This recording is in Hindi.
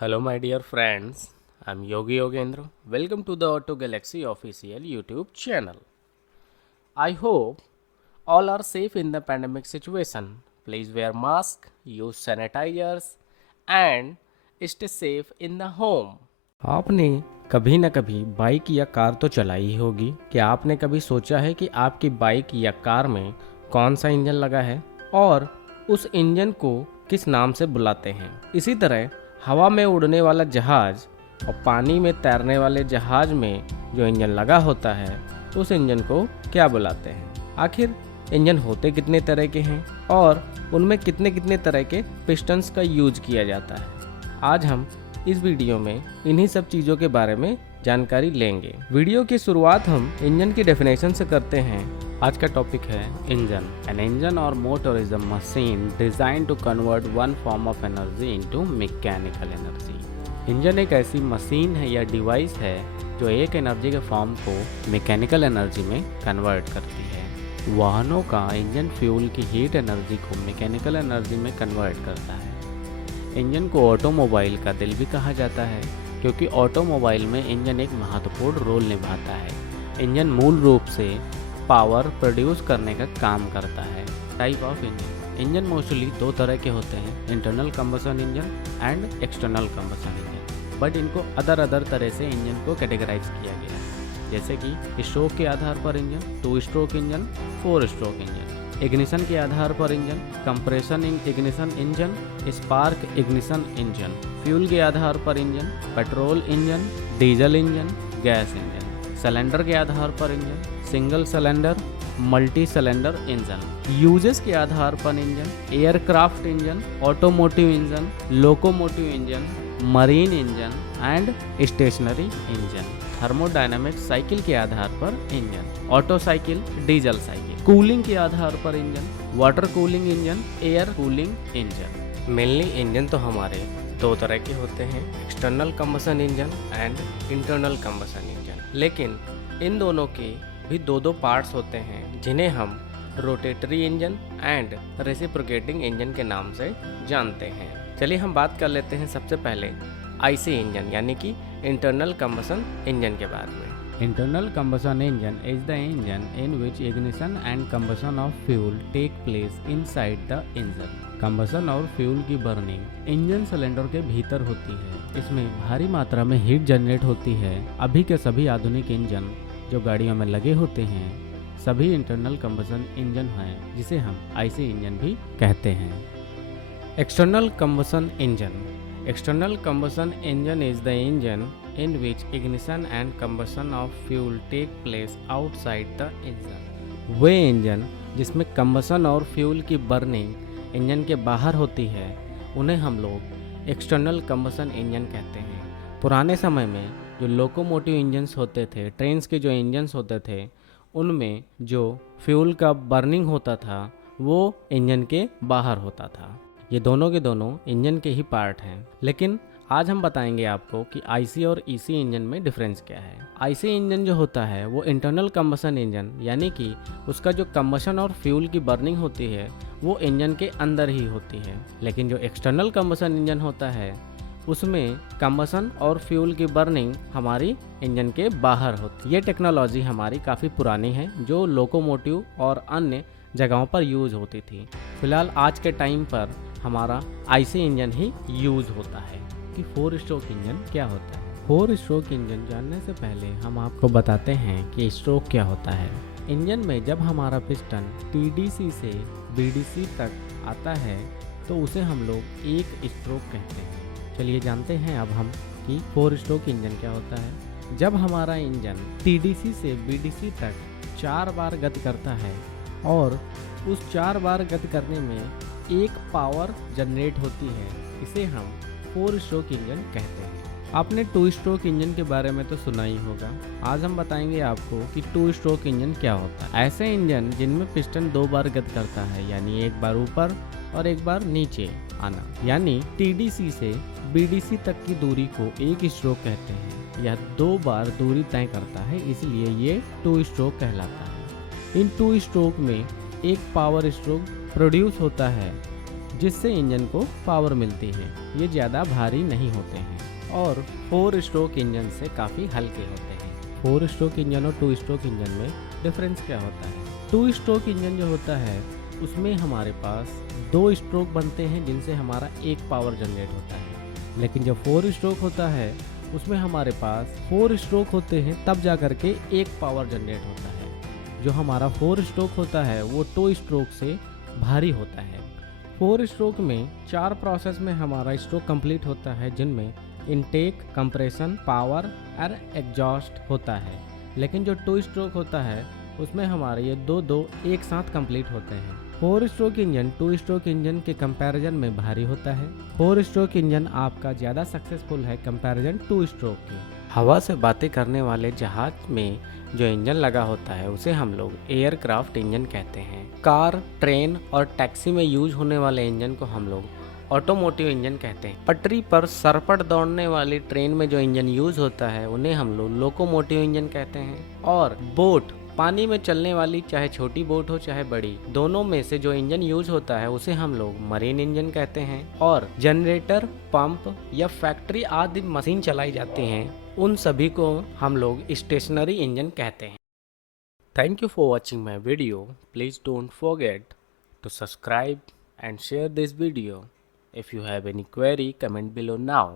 Hello, my dear friends. I'm Yogi Yogendra. Welcome to the Auto Galaxy official YouTube channel. I hope all are safe in the pandemic situation. Please wear mask, use sanitizers, and stay safe in the home. आपने कभी न कभी बाइक या कार तो चलाई ही होगी। क्या आपने कभी सोचा है कि आपकी बाइक या कार में कौन सा इंजन लगा है और उस इंजन को किस नाम से बुलाते हैं? इसी तरह हवा में उड़ने वाला जहाज और पानी में तैरने वाले जहाज में जो इंजन लगा होता है उस इंजन को क्या बुलाते हैं? आखिर इंजन होते कितने तरह के हैं और उनमें कितने कितने तरह के पिस्टन्स का यूज किया जाता है? आज हम इस वीडियो में इन्हीं सब चीज़ों के बारे में जानकारी लेंगे। वीडियो की शुरुआत हम इंजन की डेफिनेशन से करते हैं। आज का टॉपिक है engine. An engine or motor is a machine design to convert one form of energy into mechanical energy. Engine एक ऐसी मशीन है या डिवाइस है जो एक एनर्जी के फॉर्म को मैकेनिकल एनर्जी में कन्वर्ट करती है। वाहनों का इंजन फ्यूल की हीट एनर्जी को मैकेनिकल एनर्जी में कन्वर्ट करता है। इंजन को ऑटोमोबाइल का दिल भी कहा जाता है क्योंकि ऑटोमोबाइल में इंजन एक महत्वपूर्ण रोल निभाता है। इंजन मूल रूप से पावर प्रोड्यूस करने का काम करता है। टाइप ऑफ इंजन मोस्टली दो तरह के होते हैं, internal combustion engine and external combustion engine. But इनको अदर तरह से इंजन को कैटेगराइज किया गया है, जैसे कि स्ट्रोक के आधार पर engine, 2 stroke engine, 4 stroke engine. Ignition के आधार पर engine, compression ignition engine, spark ignition engine. Fuel के आधार पर engine, petrol engine, diesel engine, gas engine. Cylinder के आधार पर engine, single cylinder, multi cylinder engine. Uses के आधार पर engine, aircraft engine, automotive engine, locomotive engine, marine engine and stationary engine. Thermodynamic cycle के आधार पर engine, auto cycle, diesel cycle. Cooling के आधार पर engine, water cooling engine, air cooling engine. Mainly engine तो हमारे दो तरह के होते हैं, external combustion engine and internal combustion engine. लेकिन इन दोनों के भी दो पार्ट्स होते हैं जिन्हें हम rotary engine and reciprocating engine के नाम से जानते हैं। चलिए हम बात कर लेते हैं सबसे पहले आईसी इंजन यानी कि इंटरनल कंबशन इंजन के बारे में। Internal combustion engine is the engine in which ignition and combustion of fuel take place inside the engine. Combustion और फ्यूल की बर्निंग इंजन सिलेंडर के भीतर होती है। इसमें भारी मात्रा में हीट जनरेट होती है। अभी के सभी आधुनिक इंजन जो गाड़ियों में लगे होते हैं सभी इंटरनल कंबसन इंजन हैं, जिसे हम आईसी इंजन भी कहते हैं। External combustion engine. External combustion engine is the engine in which ignition and combustion of fuel take place outside the engine. Way engine जिसमें कंबसन और फ्यूल की बर्निंग इंजन के बाहर होती है उन्हें हम लोग एक्सटर्नल कंबसन इंजन कहते हैं। पुराने समय में जो लोकोमोटिव इंजन्स होते थे, ट्रेन्स के जो इंजन्स होते थे, उनमें जो फ्यूल का बर्निंग होता था वो इंजन के बाहर होता था। ये दोनों के दोनों इंजन के ही पार्ट हैं। लेकिन आज हम बताएंगे आपको कि आईसी और ईसी इंजन में डिफरेंस क्या है। आईसी इंजन जो होता है वो इंटरनल कंबशन इंजन यानी कि उसका जो कंबशन और फ्यूल की बर्निंग होती है वो इंजन के अंदर ही होती है। लेकिन जो एक्सटर्नल कंबशन इंजन होता है उसमें कंबशन और फ्यूल की बर्निंग हमारी इंजन के बाहर होती है। ये टेक्नोलॉजी हमारी काफ़ी पुरानी है जो लोकोमोटिव और अन्य जगहों पर यूज होती थी। फिलहाल आज के टाइम पर हमारा आईसी इंजन ही यूज होता है। कि 4 स्ट्रोक इंजन क्या होता है? 4 स्ट्रोक इंजन जानने से पहले हम आपको बताते हैं कि स्ट्रोक क्या होता है। इंजन में जब हमारा पिस्टन टीडीसी से बीडीसी तक आता है तो उसे हम लोग एक स्ट्रोक कहते हैं। चलिए जानते हैं अब हम कि 4 स्ट्रोक इंजन क्या होता है। जब हमारा इंजन टीडीसी से बीडीसी तक 4 बार गति करता है और उस 4 बार गति करने में एक पावर जनरेट होती है, इसे हम 4 स्ट्रोक इंजन कहते हैं। आपने 2 स्ट्रोक इंजन के बारे में तो सुना ही होगा। आज हम बताएंगे आपको कि 2 स्ट्रोक इंजन क्या होता है। ऐसे इंजन जिनमें पिस्टन 2 बार गति करता है, यानी एक बार ऊपर और एक बार नीचे आना, यानी टीडीसी से बीडीसी तक की दूरी को एक स्ट्रोक कहते हैं। यह 2 बार दूरी तय करता है, इसलिए ये 2 स्ट्रोक कहलाता है। इन 2 स्ट्रोक में एक पावर स्ट्रोक प्रोड्यूस होता है जिससे इंजन को पावर मिलती है। ये ज़्यादा भारी नहीं होते हैं और 4 स्ट्रोक इंजन से काफ़ी हल्के होते हैं। 4 स्ट्रोक इंजन और 2 स्ट्रोक इंजन में डिफरेंस क्या होता है? 2 स्ट्रोक इंजन जो होता है उसमें हमारे पास 2 स्ट्रोक बनते हैं जिनसे हमारा एक पावर जनरेट होता है, लेकिन जब 4 स्ट्रोक होता है उसमें हमारे पास 4 स्ट्रोक होते हैं तब जा कर के एक पावर जनरेट होता है। जो हमारा 4 स्ट्रोक होता है वो 2 स्ट्रोक से भारी होता है। 4 स्ट्रोक में 4 प्रोसेस में हमारा स्ट्रोक कंप्लीट होता है, जिनमें इनटेक, कंप्रेशन, पावर और एग्जॉस्ट होता है। लेकिन जो 2 स्ट्रोक होता है उसमें हमारे ये दो एक साथ कंप्लीट होते हैं। 4 स्ट्रोक इंजन 2 स्ट्रोक इंजन के कंपैरिजन में भारी होता है। 4 स्ट्रोक इंजन आपका ज़्यादा सक्सेसफुल है कंपैरिजन 2 स्ट्रोक के। हवा से बातें करने वाले जहाज में जो इंजन लगा होता है उसे हम लोग एयरक्राफ्ट इंजन कहते हैं। कार, ट्रेन और टैक्सी में यूज होने वाले इंजन को हम लोग ऑटोमोटिव इंजन कहते हैं। पटरी पर सरपट दौड़ने वाली ट्रेन में जो इंजन यूज होता है उन्हें हम लोग लोकोमोटिव इंजन कहते हैं। और बोट, पानी में चलने वाली चाहे छोटी बोट हो चाहे बड़ी, दोनों में से जो इंजन यूज होता है उसे हम लोग मरीन इंजन कहते हैं। और जनरेटर, पंप या फैक्ट्री आदि मशीन चलाई जाती हैं, उन सभी को हम लोग स्टेशनरी इंजन कहते हैं। Thank you for watching my video. Please don't forget to subscribe and share this video. If you have any query, comment below now.